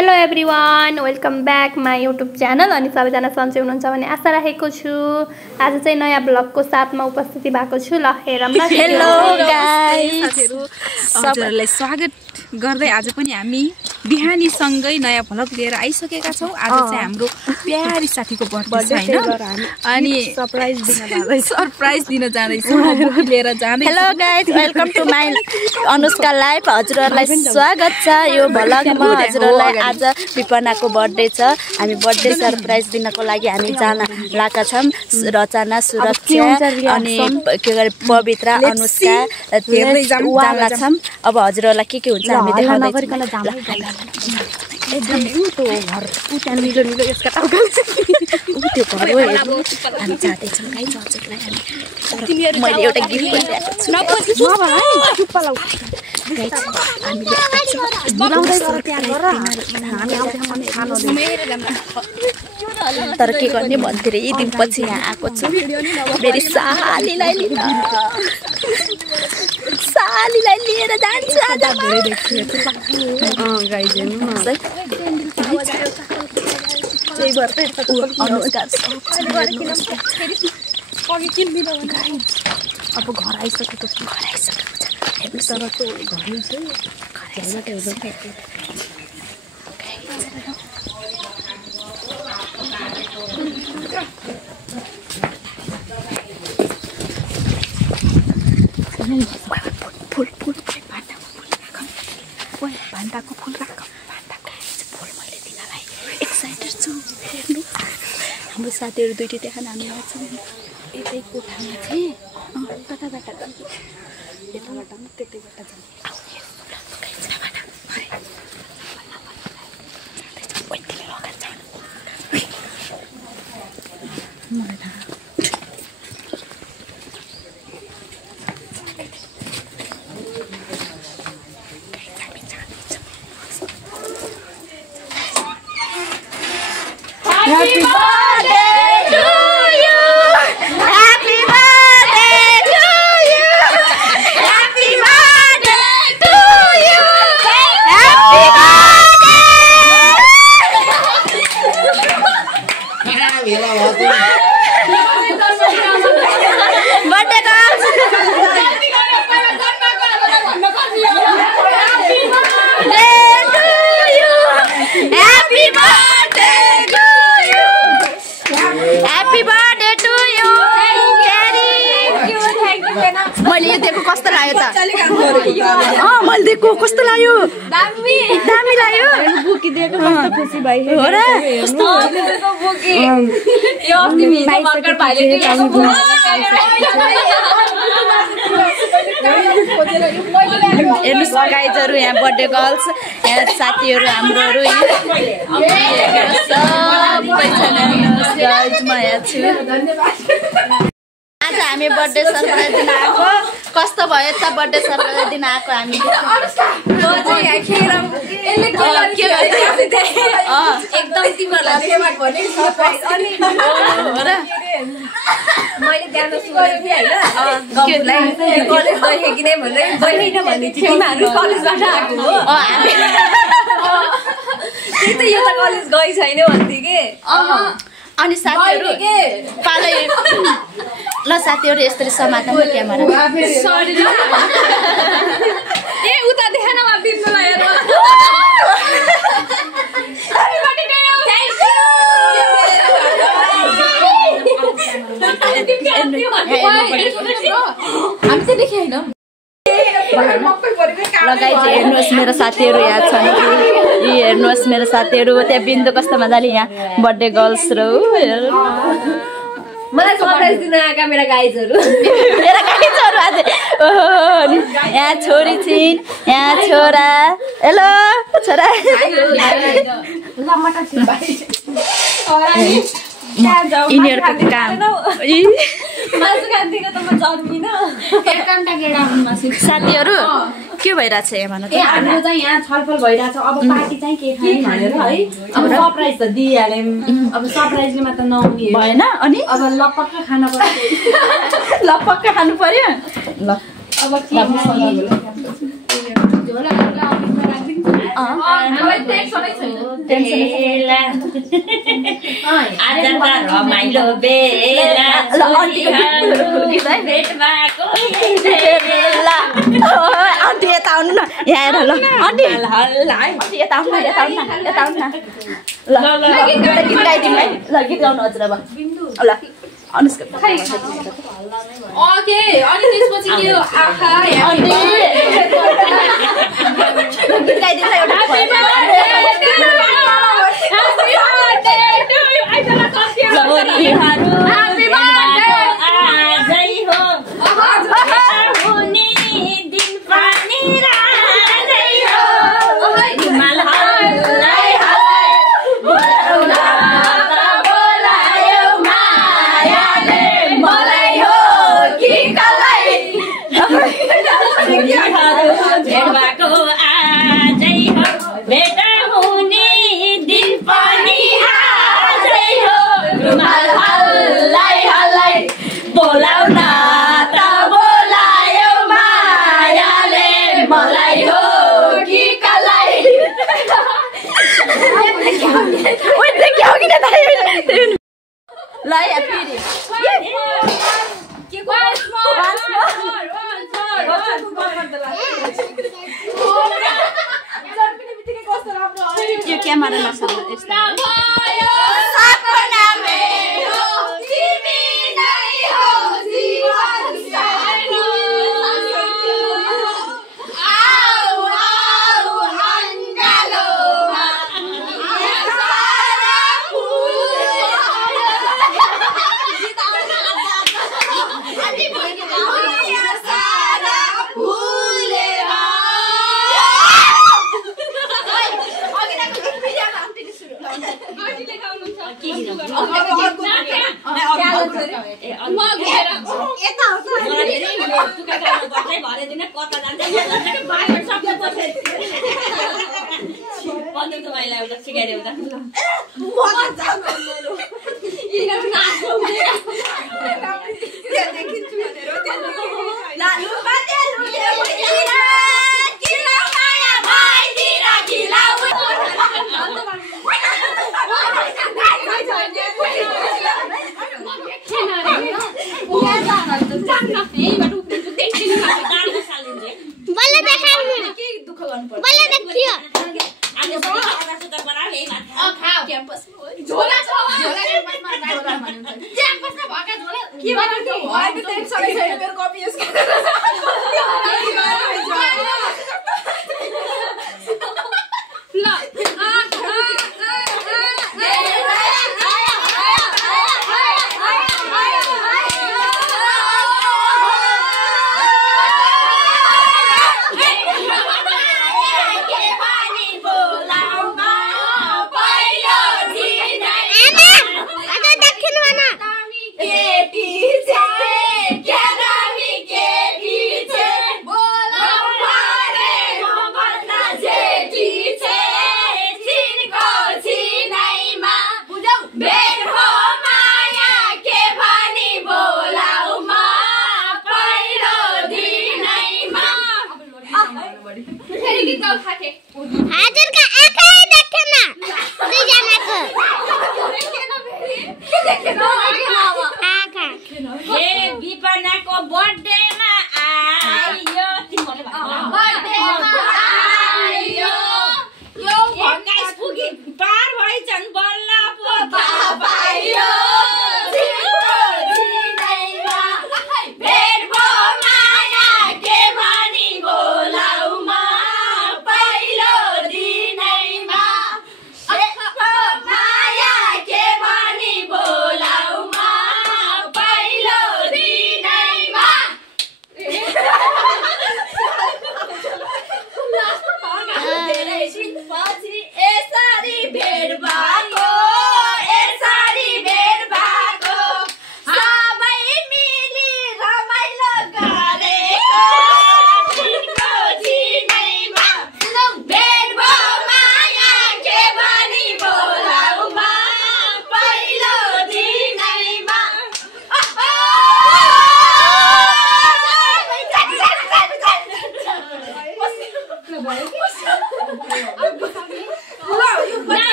Hello everyone, welcome back my YouTube channel. अनि सबैजना सन्चै हुनुहुन्छ भन्ने आशा राखेको छु। आज चाहिँ नयाँ ब्लगको साथमा उपस्थिति भएको छु। ल हेरौँ न। हेलो गाइस, सबैलाई स्वागत गर्दै आज पनि हामी बिहानीसँगै नयाँ भ्लग लिएर आइसकेका छौँ। आज चाहिँ हाम्रो प्यारी साथीको बर्थडे छ हैन, अनि सरप्राइज दिन जाँदैछौँ लिएर जाँदै। Hello guys, welcome to my Anushka life. हजुरहरुलाई स्वागत छ यो भ्लगमा। हजुरहरुलाई आज विपनाको बर्थडे छ। हामी बर्थडे सरप्राइज दिनको लागि हामी जान लागेका छौँ। रचना, सुरक्षा अनि के गरे पवित्र, अनुष्का धेरै जान छौँ। अब हजुरहरुलाई के हुन्छ हामी देखाउँदै मैले एउटा गिफ्ट तर के गर्ने म धेरै दिनपछि यहाँ आएको छु। मेरी सालीलाई लिएर जान्छु आज। अब घर आइसकेको छ। हेर्नु तर त घरै भान्दाको फुल राख। फुल मैले दिनलाई एक्साइटेड छु। हेर्नु हाम्रो साथीहरू दुईटी त्यहाँ हामी आउँछौँ। यतै कोठामा चाहिँ कताबाट यताबाट त्यतैबाट जाने। Happy birthday to you. Happy birthday to you. Happy birthday to you. Happy मैले यो दिएको कस्तो लाग्यो त? मैले दिएको कस्तो लाग्यो? दामी लाग्यो। बुकी दिएको कस्तो खुसी भयो हो र? कस्तो दिएको बुकी यो अस्ति मिसा भर्खर भाइले दिएको। हेर्नुस् गाइजहरु, यहाँ बर्थडे गर्ल्स, यहाँ साथीहरु हाम्रोहरु आज हामी बर्थडे सरप्राइज दिन आएको। कस्तो भयो त बर्थडे सरप्राइज दिन आएको हामी? एकदम तिमीहरूलाई मैले बिहान सुनेको थिएँ होइन, कलेज गएँ कि नै भन्दै गएन भन्ने थियो। तिमीहरू कलेजबाट आएको हो? त्यही त, यो त कलेज गइ छैन भन्थे के। अनि साथीहरू पालै ल साथीहरू यसरी समात्नु न क्यामेरा। सरी ल ए उता देखान म बिर्नु लाग्यो। Happy birthday to you. Thank you. हामी चाहिँ देखे हैन। लगाइ हेर्नुहोस् मेरो साथीहरू यहाँ छन्। यी हेर्नुहोस् मेरो साथीहरू। त्यहाँ बिन्दु कस्तो मजाले यहाँ बर्थडे गर्ल्स र मलाई सरप्राइज दिन आएका मेरा गाइजहरू आज। यहाँ छोरी छिन्, यहाँ छोरा। हेलो छोरा। यिनीहरूको काम साथीहरू के भइरहेछ यहाँ भन त? हाम्रो चाहिँ यहाँ छलफल भइरहेछ। अब पार्टी चाहिँ के खाने भनेर है। अब सरप्राइज त दिइहाल्यौँ। अब सरप्राइजले मात्र नहुने भएन। अनि अब लपक्क खानु पर्यो। लपक्क खानु पर्यो। ल अब के आज त रमाइलो बेला भेटमा आन्टी यता आउनु न यहाँ हेर ल आन्टी यता आउनु न यता आउनु न यता आउनु न ल गीत गाइदिउँ है ल गीत गाउनु हजुर अब ल अनुष्का ओके अनि त्यसपछि के आहा गीत गाइदिउँ एउटा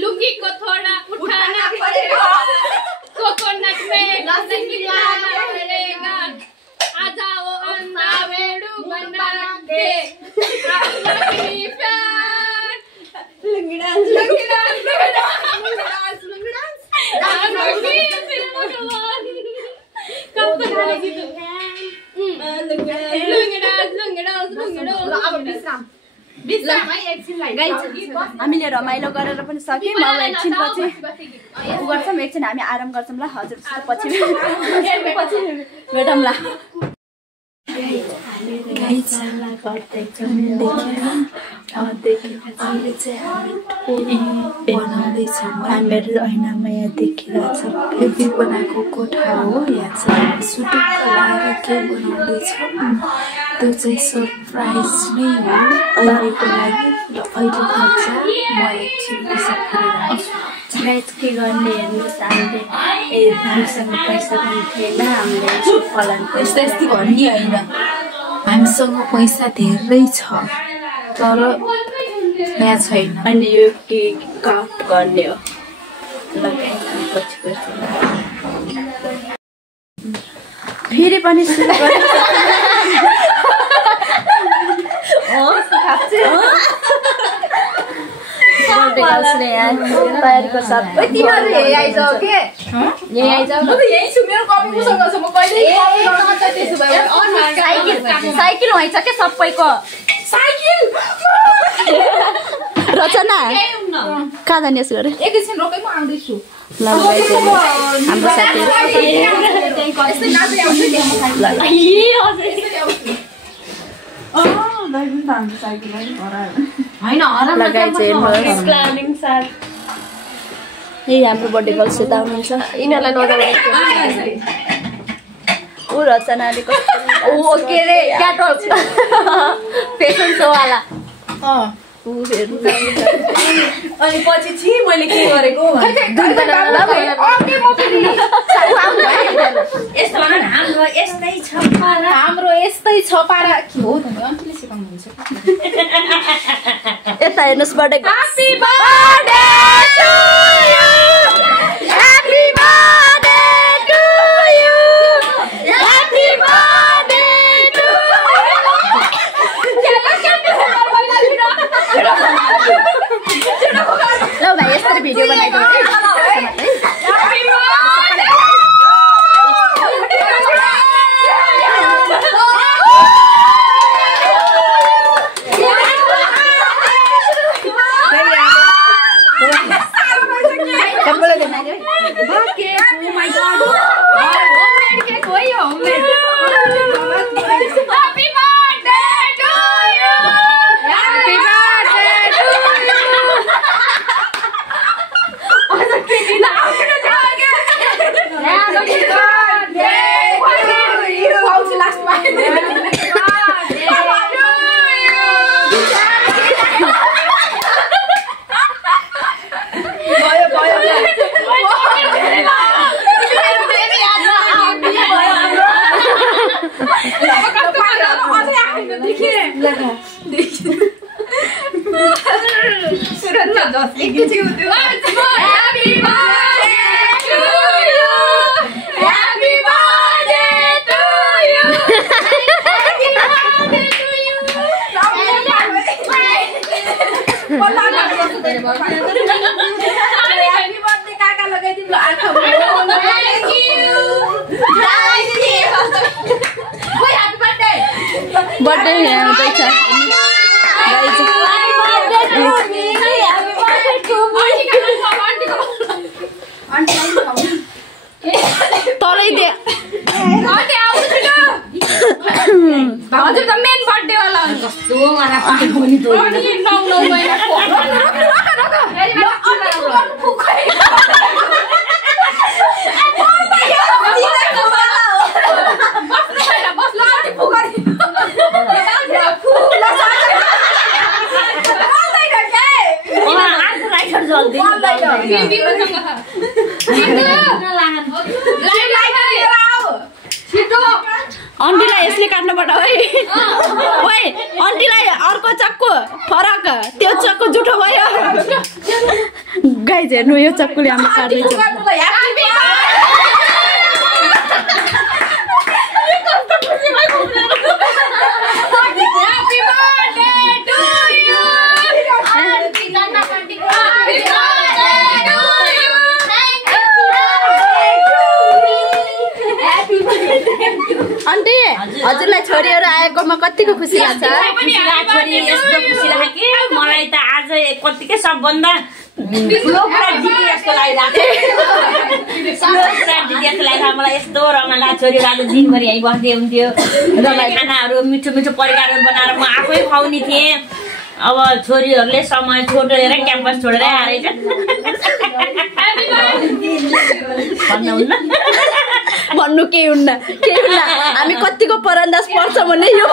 लुंगी को थोड़ा उठाना पड़ेगा, कोकोनट में नहीं मिलाना पड़ेगा, आ जाओ अंडा वेड़ू बना के अपनी प्यार lungi dance lungi dance lungi dance lungi dance कब तक बोलेगी तू lungi dance lungi dance lungi dance अब विश्राम हामीले रमाइलो गरेर पनि सक्यौँ। अब एकछिन पछि उ गर्छौँ, एकछिन हामी आराम गर्छौँ ल। हजुर पछि भेटौँ ल। हामीहरू ऐनामा यहाँ देखिरहेछ बेबी बनाएको कोठा हो। यहाँ चाहिँ सुटिङको लागि के बनाउँदैछौँ त्यो चाहिँ सरप्राइज नै हो अहिलेको लागि। र अहिले पर्छ म एकछिन गाइस के गर्ने हेर्नुहोस्, हामीले हामीसँग पैसा पनि थिएन, हामीले फलान यस्तो यस्तो भन्ने होइन, हामीसँग पैसा धेरै छ तर यहाँ छैन। अनि यो के काउन्ट गर्ने हो पछि फेरि पनि सुरु तयारीको साथ साइकल हुन्छ के सबैको रचना कहाँ जाने यसो गरे एकैछिन रोकै म आउँदैछु। ल हाम्रो साथीहरू यही हाम्रो बर्थडे गर्ल सेता हुनुहुन्छ। यिनीहरूलाई नजानु ऊ रचनाले के अरे क्याटल फेसन सोवाला अनि पछि छि मैले के गरेको हाम्रो यस्तै छ पारा के हो त अन्तिले सिकाउनुहुन्छ यता हेर्नुहोस् बर्थडे ल भाइ यसरी भिडियो बनाइदिनु बर्थडे हुँदैछ तलै दे हजुर त मेन बर्थडे वाला हो कस्तो वाला पानी दो 9 महिना ओइ आन्टीलाई अर्को चक्कु फरक त्यो चक्कु जुठो भयो गाइज हेर्नु यो चक्कुले हामी काट्दैछ आन्टी हजुरलाई छोरीहरू आएकोमा कतिको खुसी लाग्छ छोरी यस्तो खुसी लाग्यो कि मलाई त आज कतिकै सबभन्दा ठुलो कुरा जिते जस्तो लागिरहेको मलाई यस्तो रमाइलो छोरीहरू आज दिनभरि यहीँ बस्दै हुन्थ्यो खानाहरू मिठो मिठो परिकारहरू बनाएर म आफै खुवाउने थिएँ अब छोरीहरूले समय छोडेर क्याम्पस छोडेर आएछ भन्नु केही हुन्न हामी कतिको परन्दाज पर्छ भन्ने यो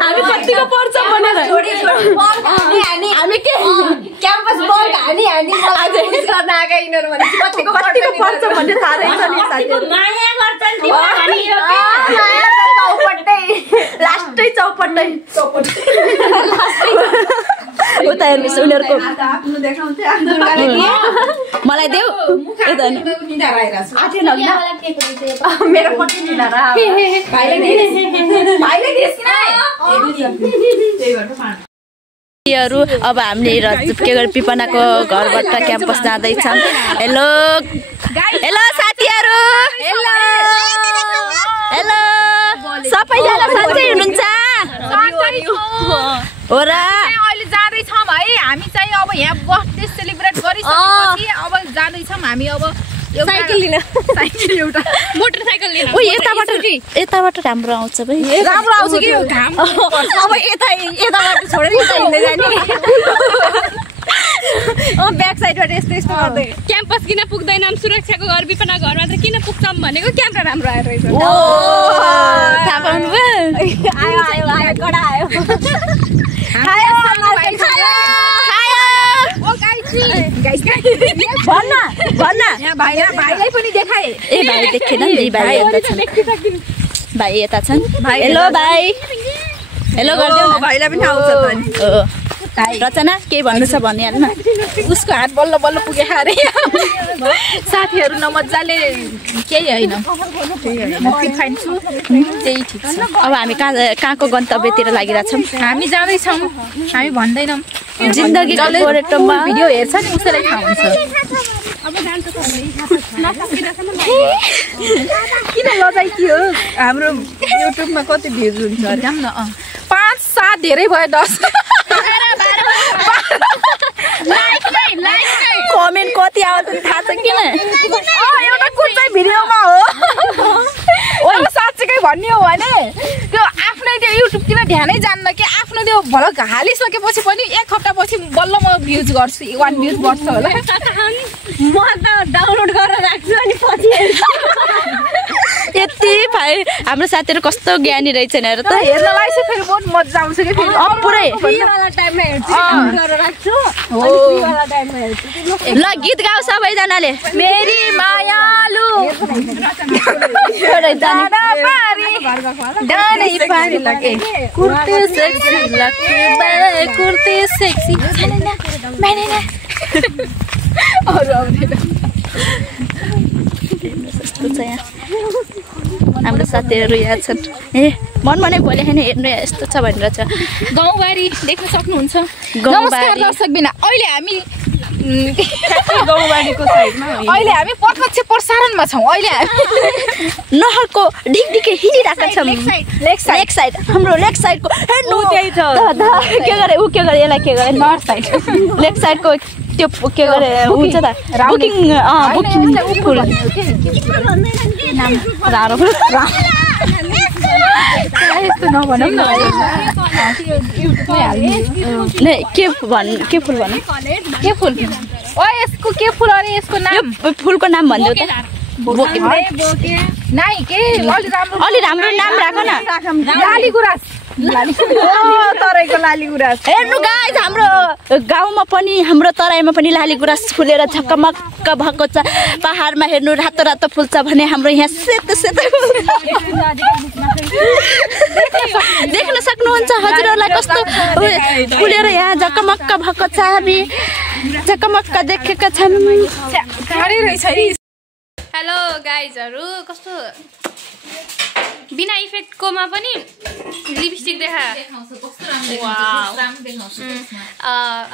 हामी कतिको पर्छ भनेर हामी के क्याम्पस बन्क हानी आज गर्न आएका यिनीहरू भने कतिको पर्छ भन्ने थाहा रहेछ नि साथीहरु माया गर्छन् तिमीले लास्टै चौपटै उता हेर्नुहोस् उनीहरूको मलाई देऊ मेरो अब हामीले के गरे पिपनाको घरबाट क्याम्पस जाँदैछौँ हेलो साथीहरू हेलो सबैजना सन्चै हुनुहुन्छ हो र अहिले जाँदैछौँ है हामी चाहिँ अब यहाँ बर्थडे सेलिब्रेट गरिसकेपछि अब जाँदैछौँ हामी अब साइकल लिन एउटा मोटरसाइकल लिन ओ यताबाट राम्रो आउँछ भाइ राम्रो आउँछ कि घाम अब यताबाट छोडेर यता हिँड्दै जाने ब्याक साइडबाट यस्तो गर्दै क्याम्पस किन पुग्दैनौँ सुरक्षाको घर विपना घर मात्र किन पुग्छौँ भनेको क्यामेरा राम्रो आएर रहेछ ओ थाहा पाउनुभयो आयो कडा आयो भन्न यहाँ भाइलाई पनि देखाए ए भाइ देखेन नि भाइ यता छन् भाइ यता छन् हेलो भाइ हेलो गर्देऊ न भाइलाई पनि आउँछ त नि रचना के भन्नु छ भनिहाल्नु न उसको हात बल्ल बल्ल पुगे अरे साथीहरू न मजाले केही होइन म खान्छु त्यही ठिक छ अब हामी कहाँको गन्तव्यतिर लागिरहेछौँ हामी जाँदैछौँ हामी भन्दैनौँ जिन्दगीको गोरेटोमा भिडियो हेर्छ नि उसैलाई थाहा हुन्छ किन लजाइदियो हाम्रो युट्युबमा कति भ्युज हुन्छ जाम न 5-7 धेरै भयो 10 कमेन्ट कति आउँछ थाहा छ किन एउटा कुन चाहिँ भिडियोमा हो अब साँच्चीकै भन्ने हो भने त्यो आफ्नै त्यो युट्युबतिर ध्यानै जान्न कि आफ्नो त्यो भ्लग हालिसकेपछि पनि 1 हप्तापछि बल्ल म भ्युज गर्छु 1 भ्युज बढ्छ होला म त डाउनलोड गरेर राख्छु अनि पछि यति भाइ हाम्रो साथीहरू कस्तो ज्ञानी रहेछ नि हेर त हेर्नलाई चाहिँ फेरि बहुत मजा आउँछ कि फेरि पुरै वाला टाइममा हेर्छु डाउनलोड गरेर राख्छु अनि फ्री वाला टाइममा हेर्छु ल गीत गाऊ सबैजनाले मेरी मायालु डाँडै पारी लगे कुर्ते सेक्सी लगे कुर्ते सेक्सी हाम्रो साथीहरू यहाँ छन् ए मनमा नै बोले होइन हेर्नु यस्तो छ भनेर छ गाउँबारी देख्न सक्नुहुन्छ गाउँबारी दर्शकबिना अहिले हामी गाउँबारीको साइडमा अहिले हामी प्रत्यक्ष प्रसारणमा छौँ अहिले नहरको ढिकढिकै हिँडिरहेका छौँ लेग साइड हाम्रो लेग साइडको हेर्नु त्यही छ के गरे उ के गरे यसलाई के गरे नर्थ साइड लेग साइडको त्यो के गरे उ छ त बुकिङ फुल रारो यस्तो नभनौँ न के फुल भनौँ के फुल ओ यसको के फुल अरे यसको नाम फुलको नाम भनिदेऊ त नाइ के अलि राम्रो नाम राख न लाली गुराँस तराईको लाली गुराँस हेर्नु गाइस हाम्रो गाउँमा पनि हाम्रो तराईमा पनि लाली गुराँस फुलेर झकमक्क भएको छ पहाडमा हेर्नु रातो रातो फुल्छ भने हाम्रो यहाँ सेतो सेतो देख्न सक्नुहुन्छ हजुरहरूलाई कस्तो फुलेर यहाँ झकमक्क भएको छ हामी झकमक्क देखेका छन् हेलो गाइजहरू कस्तो बिना इफेक्टकोमा पनि लिपस्टिक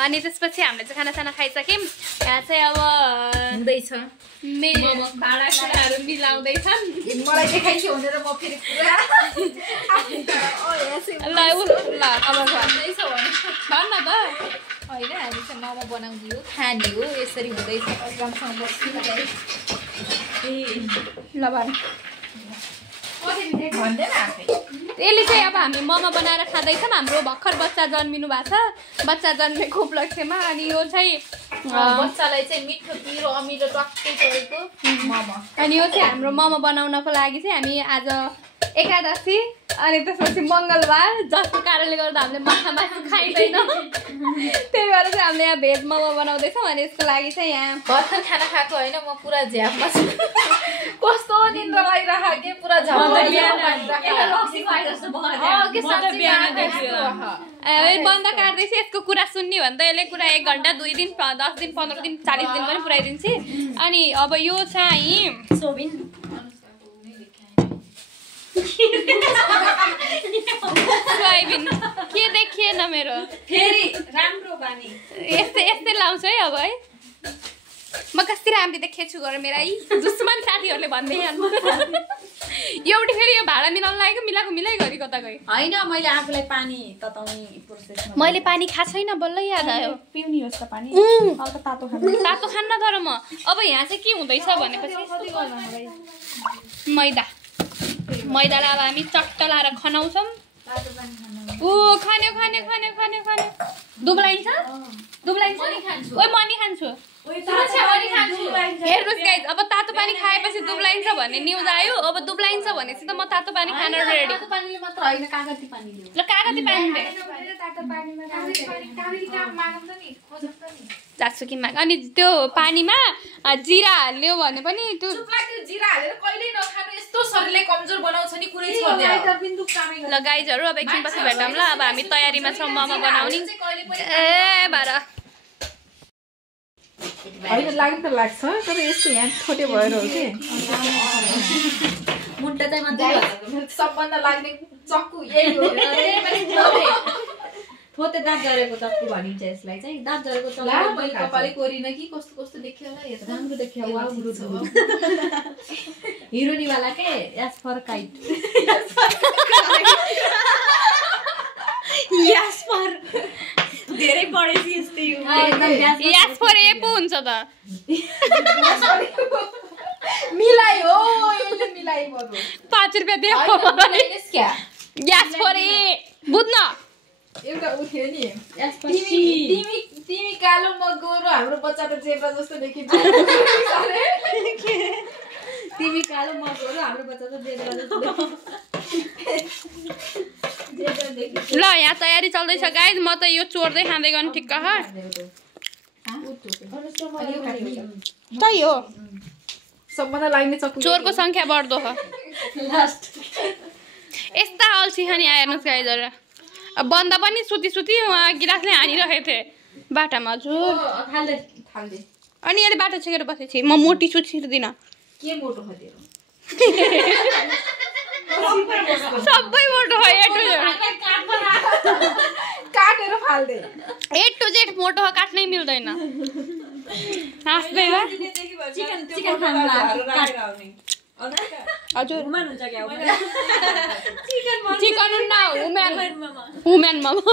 अनि त्यसपछि हामीले चाहिँ खानासाना खाइसक्यौँ यहाँ चाहिँ अब हुँदैछ भाँडाकुँडाहरू मिलाउँदैछन् मलाई देखाइदियो भनेर म फेरि पुरा ल अब भन्दैछौ भने भन् न त होइन हामी चाहिँ मोमो बनाउने हो खाने हो यसरी हुँदैछ ल भन् यसले चाहिँ अब हामी मोमो बनाएर खाँदैछौँ हाम्रो भर्खर बच्चा जन्मिनु भएको छ बच्चा जन्मेको उपलक्ष्यमा अनि यो चाहिँ बच्चालाई चाहिँ मिठो पिरो अमिलो टक्कै परेको मोमो अनि यो चाहिँ हाम्रो मोमो बनाउनको लागि चाहिँ हामी आज एकादशी अनि त्यसपछि मङ्गलबार जसको कारणले गर्दा हामीले माछा मासु खाइँदैन त्यही भएर चाहिँ हामीले यहाँ भेज मोमो बनाउँदैछौँ अनि यसको लागि चाहिँ यहाँ भर्खर खाना खाएको होइन म पुरा झ्यापमा छु कस्तो निन्द्रा लागिरहेको के पुरा बन्द काट्दैछ यसको कुरा सुन्ने भने त यसले कुरा 1 घन्टा 2 दिन 10 दिन 15 दिन 40 दिन पनि पुऱ्याइदिन्छ अनि अब यो चाहिँ सोयाबिन के देखिएन मेरो फेरि राम्रो बानी यस्तै यस्तै लाउँछु है अब है म कति राम्ररी देखेछु गर मेरा यी दुश्मन साथीहरूले भन्दै एउटी फेरि यो भाडा मिलाउन लागेको मिलाइ गरी कता गयो होइन मैले आफूलाई पानी तताउने प्रोसेसमा मैले पानी खाएको छैन बल्ल याद आयो पिउनी होस् त पानी तातो खान्न तर म अब यहाँ चाहिँ के हुँदैछ भनेपछि मैदालाई अब हामी चट्ट लाएर खनाउँछौँ खाने दुब्लाइन्छ ओइ मनी खान्छु हेर्नुहोस् गाइज अब तातो पानी खाएपछि दुब्लाइन्छ भन्ने न्युज आयो अब दुब्लाइन्छ भनेपछि त म तातो पानी खान रेडी पानीले मात्र होइन कागती पानी ल कागती पानी जान्छु कि माग अनि त्यो पानीमा जिरा हाल्यो भने पनि त्यो जिरा हालेर कहिल्यै नखानु यस्तो शरीरले कमजोर बनाउँछ नि कुरै छोड्दैन ल गाइजहरू अब एकछिन पछि भेटौँ ल अब हामी तयारीमा छौँ मोमो बनाउने ए बाह्र होइन लाग्नु त लाग्छ तर यसको यहाँ छोटे भएर हो कि मुन्टा चाहिँ मात्रै सबभन्दा लाग्ने चक्कु यही हो थोते दाँत झरेको चक्कु भनिन्छ यसलाई चाहिँ दाँत झरेको चक्कु मैले कपालै कोरिन कि कस्तो देख्यो होला यो राम्रो देखियो हिरोनीवाला के यास फर काइट यास फर धेरै पढेছি यस्तै हो यास फर ए पो हुन्छ त मिलाइ हो यसले मिलाइ बरु 5 रुपैयाँ दियो यास फर ए बुझ्न एउटा उठ्यो नि तिमी कालो म गोरो हाम्रो बच्चा त जेब्रा जस्तो देखिन्छ तिमी कालो म गोरो हाम्रो बच्चा त जेब्रा जस्तो ल यहाँ तयारी चल्दैछ गाइज म त यो चोर्दै खाँदै गर्नु ठिक्क त्यही हो सबभन्दा लाग्ने चक्कु चोरको संख्या बढ्दो हो यस्ता अल्छी खाने हेर्नुहोस् गाइजहरू अब बन्द पनि सुती उहाँ गिलासले हानिरहेको थिएँ बाटामा हजुर अनि अहिले बाटो छेकेर बसेको थिएँ म मोटी छु छिर्दिनँ के मोटो खतेर सबै मोटो हो काटेर फाल्दे ए टु जेड मोटो हो काट्नै मिल्दैन हाँस्दैन चिकन खानु हजुर हुमान हुन्छ क्या चिकन न हुमेन मोमो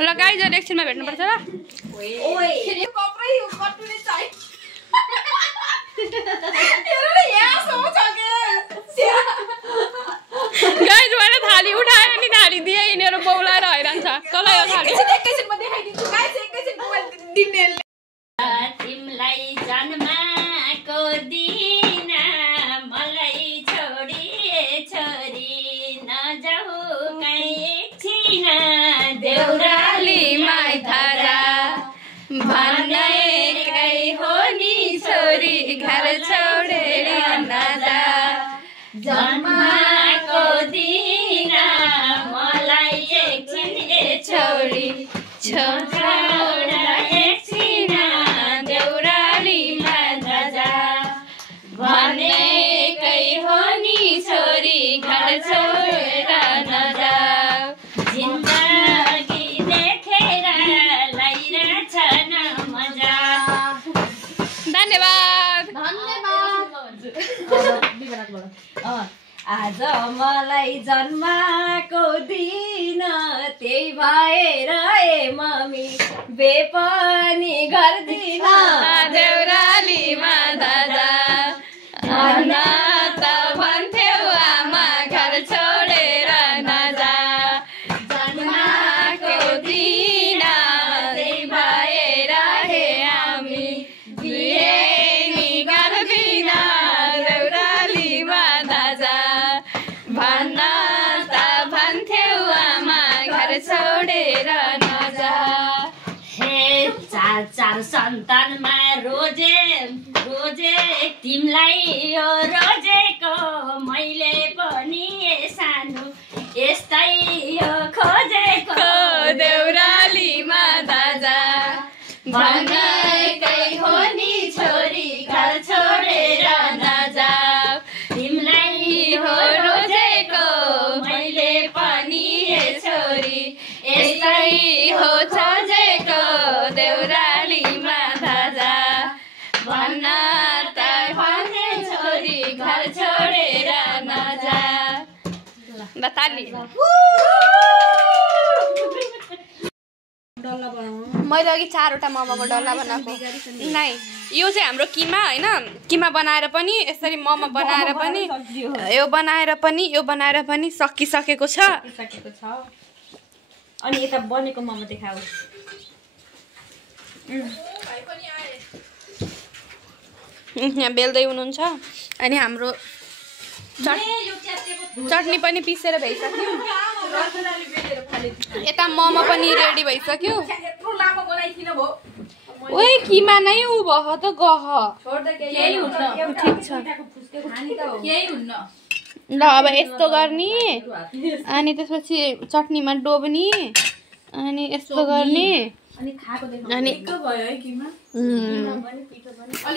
ल गाइज एकछिनमा भेट्नुपर्छ ल गाइज मैले थाली उठाएर नि थाली दिए यिनीहरू बौलाएर हैरान्छ कसलाई हो थाली तिमलाई जन्माको दिन मलाई छोडी भन्नैकै हो नि छोरी घर छोडेर नजा जन्मको दिन मलाई एकछिन छोरी छोड एकछिन देउरालीमा नजा भन्नैकै हो नि छोरी घर छोडेर नजा जिन्दगी देखेर लाइरहेछ न मजा। धन्यवाद। आज मलाई जन्मको दिन त्यही भएर मम्मी बेपनी गर्दिन देउरालीमा दादा भन्न त भन्थ्यौ आमा घर छोडेर नजा जन्मको दिन त्यही भएर हे हामी बिहे नि गर्दिन देउरालीमा दादा भन्न त भन्थ्यौ आमा घर छोडेर नजा। हे चार सन्तानमा रोजे तिमीलाई यो रोजेको मैले पनि सानो यस्तै यो खोजेको देउरालीमा दादा भन्नैकै हो नि छोरी घर छोडेर नजा तिमीलाई हो रोजेको मैले पनि छोरी यस्तै हो खोजेको देउरालीमा दादा भन्न त भन्थे छोरी घर छोडेर नजा। बताली मैले अघि 4वटा मोमोको डल्ला बनाएको नै यो चाहिँ हाम्रो किमा होइन किमा बनाएर पनि यसरी मोमो बनाएर पनि यो बनाएर पनि सकिसकेको छ। अनि यता बनेको मोमो देखाऊ। यहाँ बेल्दै हुनुहुन्छ अनि हाम्रो चटनी पनि पिसेर भइसक्यो यता मोमो पनि रेडी भइसक्यो। ओए किमा नै उ भह त गह ठिक छ ल अब यस्तो गर्ने अनि त्यसपछि चटनीमा डोब्ने अनि यस्तो गर्ने अनि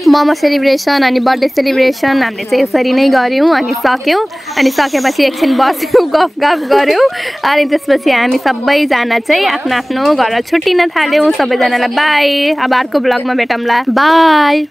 मोमो सेलिब्रेसन अनि बर्थडे सेलिब्रेसन हामीले चाहिँ यसरी नै गऱ्यौँ अनि सक्यौँ अनि सकेपछि एकछिन बस्यौँ गफ गऱ्यौँ अनि त्यसपछि हामी सबैजना चाहिँ आफ्नो आफ्नो घर छुट्टिन थाल्यौँ। सबैजनालाई बाई। अब अर्को ब्लगमा भेटौँला। बाई।